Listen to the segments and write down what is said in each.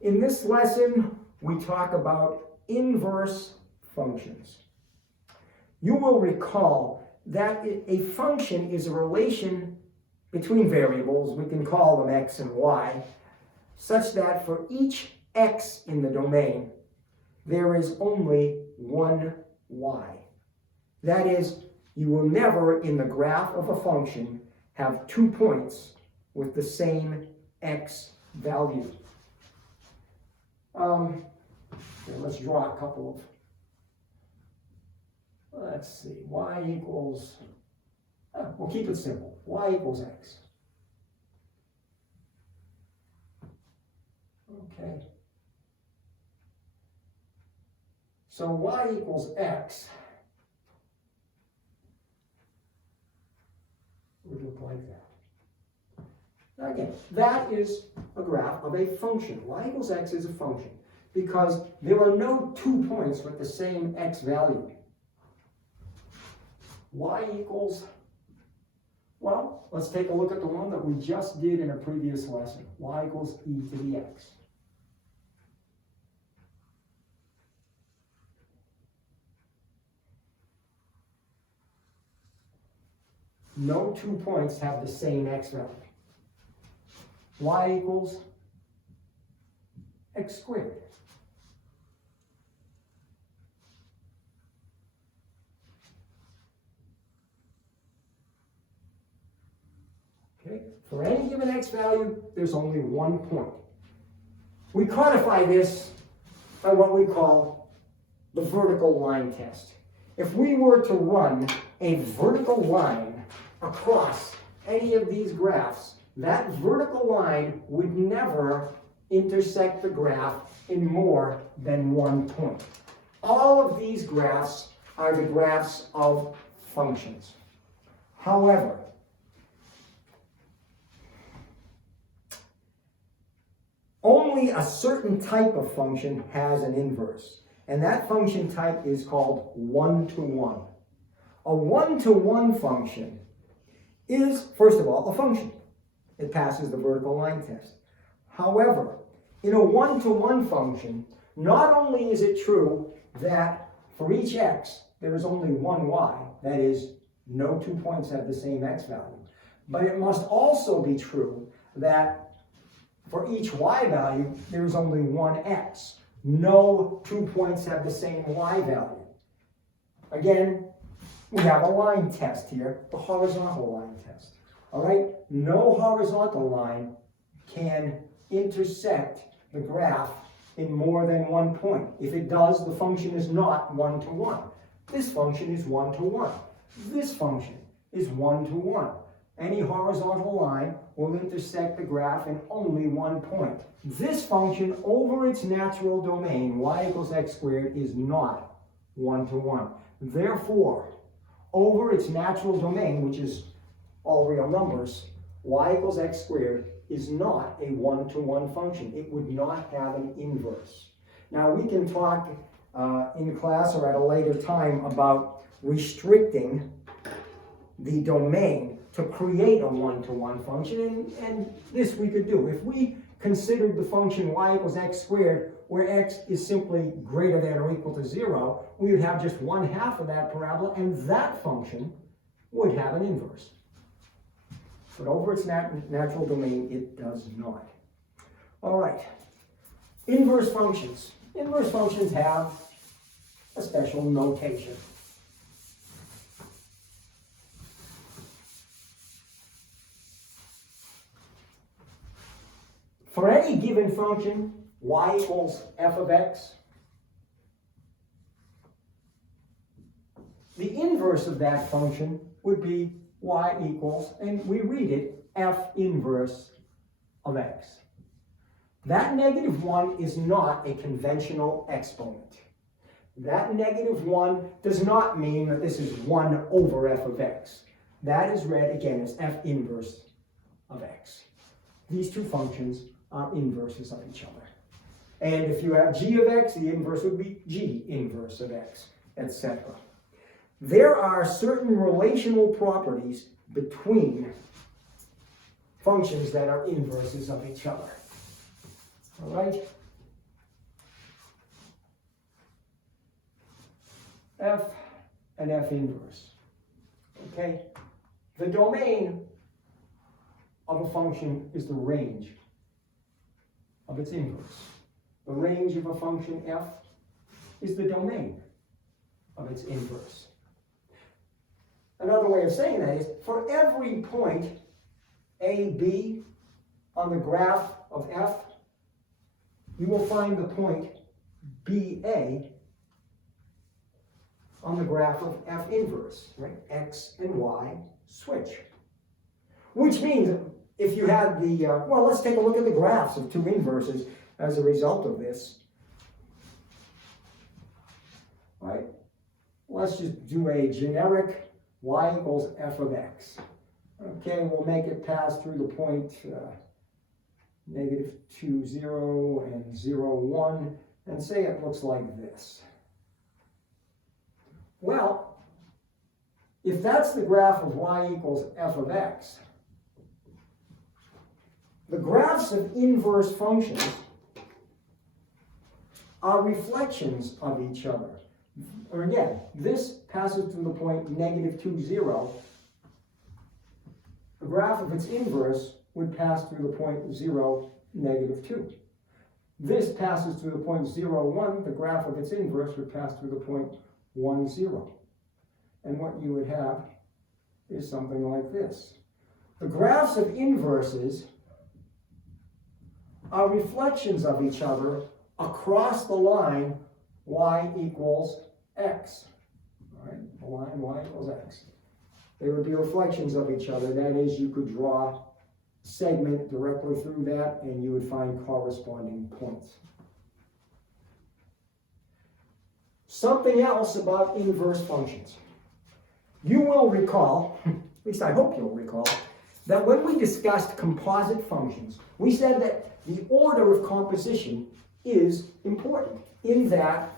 In this lesson, we talk about inverse functions. You will recall that a function is a relation between variables, we can call them x and y, such that for each x in the domain, there is only one y. That is, you will never in the graph of a function have 2 points with the same x value. Here, let's draw a couple of, let's see, y equals, we'll keep it simple, y equals x. Okay. So y equals x would look like that. Now again, that is a graph of a function. Y equals x is a function because there are no 2 points with the same x value. Y equals, well, let's take a look at the one that we just did in a previous lesson. Y equals e to the x. No 2 points have the same x value. Y equals x squared. Okay, for any given x value, there's only 1 point. We codify this by what we call the vertical line test. If we were to run a vertical line across any of these graphs, that vertical line would never intersect the graph in more than 1 point. All of these graphs are the graphs of functions. However, only a certain type of function has an inverse, and that function type is called one-to-one. A one-to-one function is, first of all, a function. It passes the vertical line test. However, in a one-to-one function, not only is it true that for each x, there is only one y, that is, no 2 points have the same x value, but it must also be true that for each y value, there is only one x. No 2 points have the same y value. Again, we have a line test here, the horizontal line test. All right? No horizontal line can intersect the graph in more than 1 point. If it does, the function is not one-to-one. This function is one-to-one. This function is one-to-one. Any horizontal line will intersect the graph in only 1 point. This function over its natural domain, y equals x squared, is not one-to-one. Therefore, over its natural domain, which is all real numbers, y equals x squared is not a one-to-one function. It would not have an inverse. Now, we can talk in class or at a later time about restricting the domain to create a one-to-one function, and this we could do. If we considered the function y equals x squared, where x is simply greater than or equal to 0, we would have just 1/2 of that parabola, and that function would have an inverse. But over its natural domain, it does not. All right, inverse functions. Inverse functions have a special notation. For any given function, y equals f of x, the inverse of that function would be y equals, and we read it, f inverse of x. That -1 is not a conventional exponent. That -1 does not mean that this is 1 over f of x. That is read, again, as f inverse of x. These two functions are inverses of each other. And if you have g of x, the inverse would be g inverse of x, etc. There are certain relational properties between functions that are inverses of each other. All right? f and f inverse. Okay? The domain of a function is the range of its inverse. The range of a function f is the domain of its inverse. Another way of saying that is, for every point a, b on the graph of f, you will find the point BA on the graph of f inverse, right? X and y switch. Which means if you had the, well, let's take a look at the graphs of two inverses as a result of this. Right? Let's just do a generic y equals f of x. Okay, we'll make it pass through the point -2, 0, and 0, 1, and say it looks like this. Well, if that's the graph of y equals f of x, the graphs of inverse functions are reflections of each other. Or again, this passes through the point -2, 0. The graph of its inverse would pass through the point 0, -2. This passes through the point 0, 1. The graph of its inverse would pass through the point 1, 0. And what you would have is something like this. The graphs of inverses are reflections of each other across the line y equals x. All right, the line y equals x. They would be reflections of each other. That is, you could draw a segment directly through that and you would find corresponding points. Something else about inverse functions. You will recall, at least I hope you'll recall, that when we discussed composite functions, we said that the order of composition is important in that,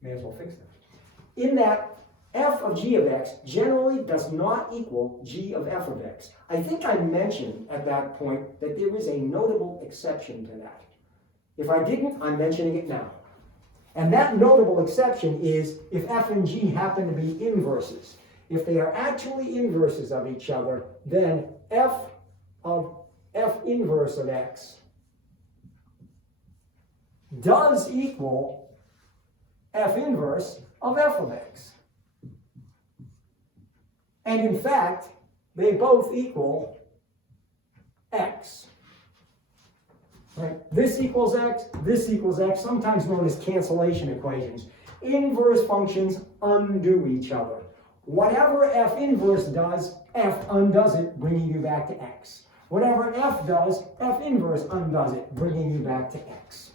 may as well fix that, in that f of g of x generally does not equal g of f of x. I think I mentioned at that point that there is a notable exception to that. If I didn't, I'm mentioning it now. And that notable exception is if f and g happen to be inverses. If they are actually inverses of each other, then f of f inverse of x does equal f inverse of f of x. And in fact, they both equal x. Right? This equals x, sometimes known as cancellation equations. Inverse functions undo each other. Whatever f inverse does, f undoes it, bringing you back to x. Whatever f does, f inverse undoes it, bringing you back to x.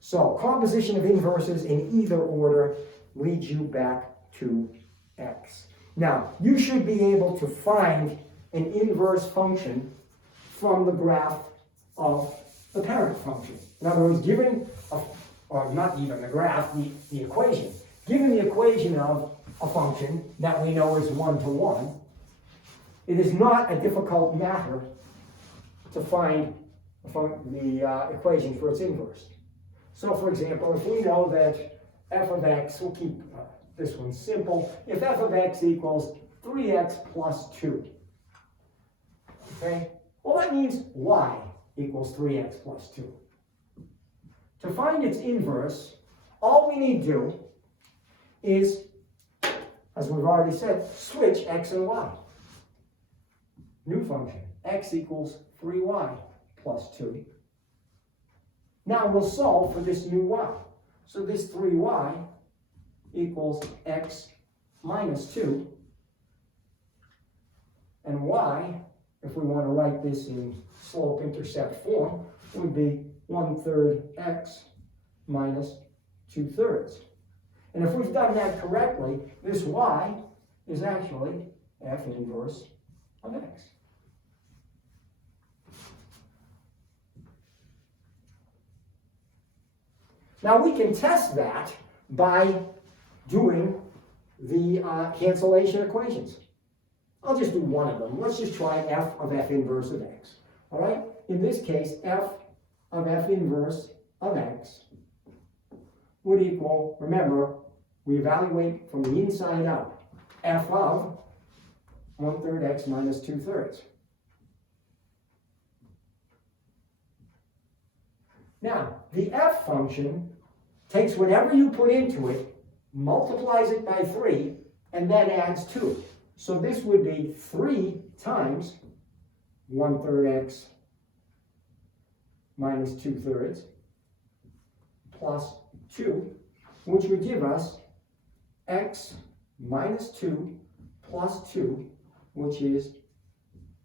So, composition of inverses in either order leads you back to x. Now, you should be able to find an inverse function from the graph of the parent function. In other words, given, or not even the graph, the equation. Given the equation of a function that we know is 1 to 1, it is not a difficult matter to find the equation for its inverse. So, for example, if we know that f of x, we'll keep this one simple, if f of x equals 3x plus 2, okay? Well, that means y equals 3x plus 2. To find its inverse, all we need to do is, as we've already said, switch x and y. New function, x equals 3y plus 2. Now we'll solve for this new y. So this 3y equals x minus 2. And y, if we want to write this in slope-intercept form, would be 1/3 x minus 2/3. And if we've done that correctly, this y is actually f inverse of x. Now we can test that by doing the cancellation equations. I'll just do one of them. Let's just try f of f inverse of x. All right? In this case, f of f inverse of x would equal, remember, we evaluate from the inside out, f of 1/3 x minus 2/3. Now, the f function takes whatever you put into it, multiplies it by 3, and then adds 2. So this would be 3 times 1/3 x minus 2/3 plus 2, which would give us x minus 2 plus 2, which is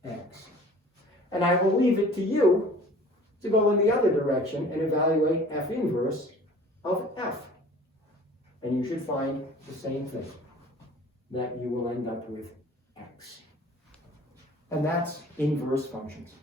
x. And I will leave it to you to go in the other direction and evaluate f inverse of f. And you should find the same thing, that you will end up with x. And that's inverse functions.